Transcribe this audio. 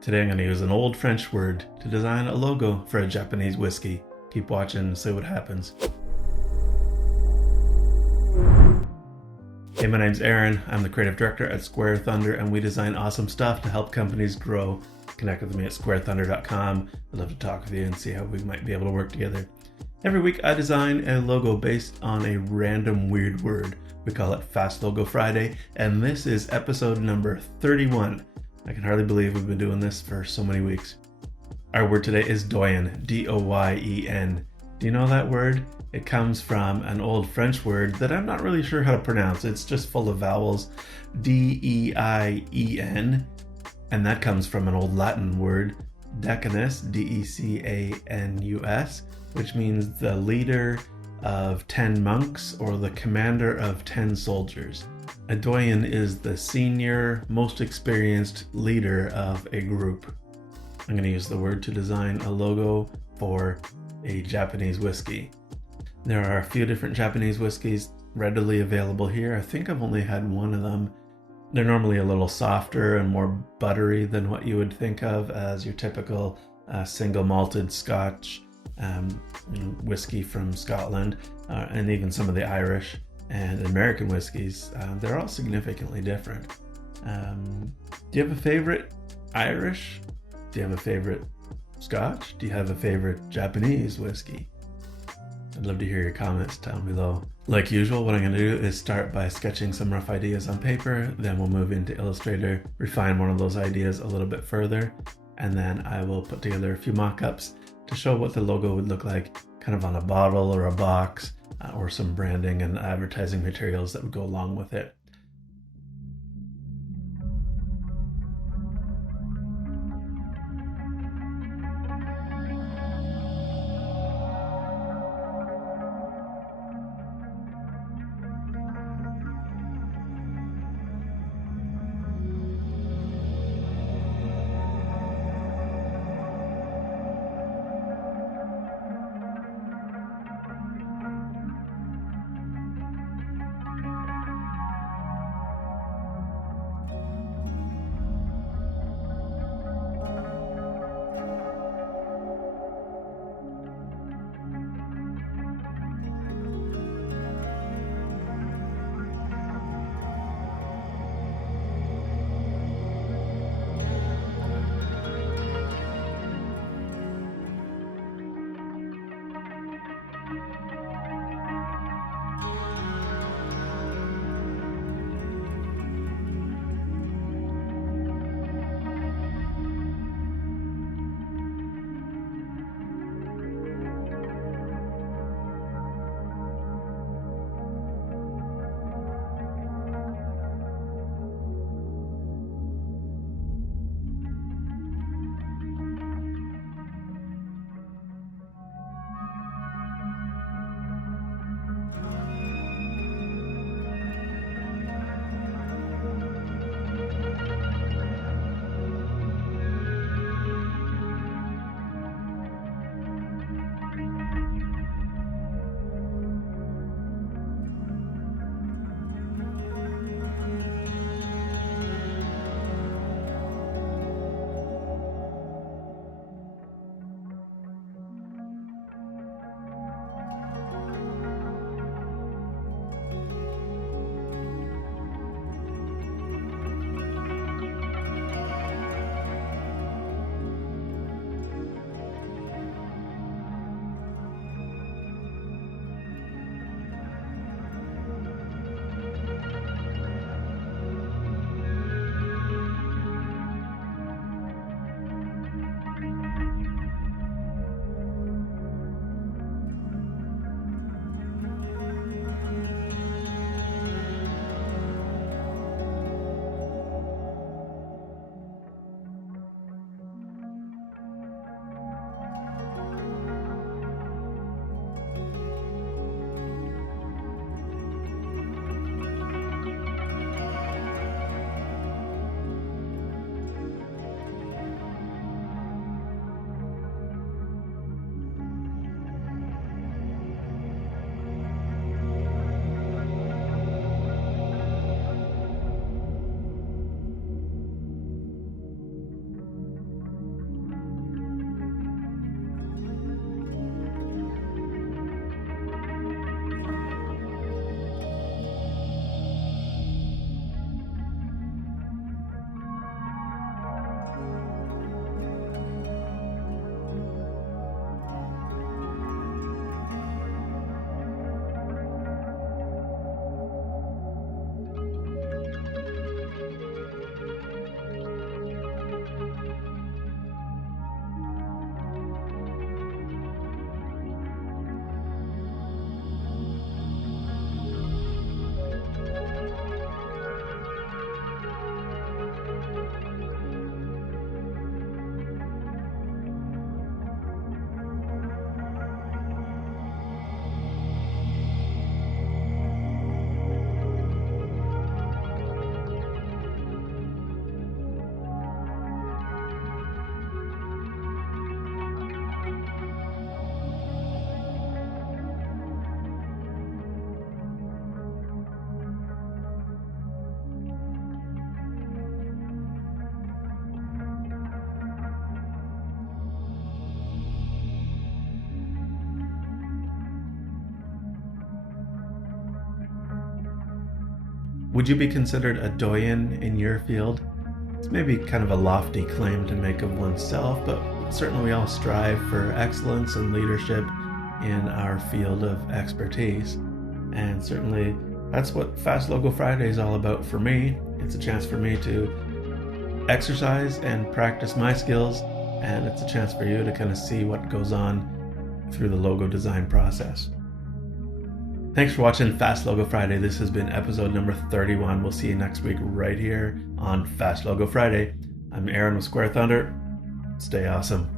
Today I'm going to use an old French word to design a logo for a Japanese whiskey. Keep watching and see what happens. Hey, my name's Aaron. I'm the creative director at Square Thunder, and we design awesome stuff to help companies grow. Connect with me at squarethunder.com. I'd love to talk with you and see how we might be able to work together. Every week I design a logo based on a random weird word. We call it Fast Logo Friday, and this is episode number 31. I can hardly believe we've been doing this for so many weeks. Our word today is doyen, D-O-Y-E-N. Do you know that word? It comes from an old French word that I'm not really sure how to pronounce. It's just full of vowels, D-E-I-E-N, and that comes from an old Latin word, decanus, D-E-C-A-N-U-S, which means the leader of 10 monks or the commander of 10 soldiers. A doyen is the senior, most experienced leader of a group. I'm going to use the word to design a logo for a Japanese whiskey. There are a few different Japanese whiskeys readily available here. I think I've only had one of them. They're normally a little softer and more buttery than what you would think of as your typical single malted Scotch whiskey from Scotland, and even some of the Irish and American whiskeys. They're all significantly different. Do you have a favorite Irish? Do you have a favorite Scotch? Do you have a favorite Japanese whiskey? I'd love to hear your comments down below. Like usual, what I'm going to do is start by sketching some rough ideas on paper, then we'll move into Illustrator, refine one of those ideas a little bit further, and then I will put together a few mock-ups to show what the logo would look like kind of on a bottle or a box, or some branding and advertising materials that would go along with it. Would you be considered a doyen in your field? It's maybe kind of a lofty claim to make of oneself, but certainly we all strive for excellence and leadership in our field of expertise. And certainly that's what Fast Logo Friday is all about for me. It's a chance for me to exercise and practice my skills, and it's a chance for you to kind of see what goes on through the logo design process. Thanks for watching Fast Logo Friday. This has been episode number 31. We'll see you next week right here on Fast Logo Friday. I'm Aaron with Square Thunder. Stay awesome.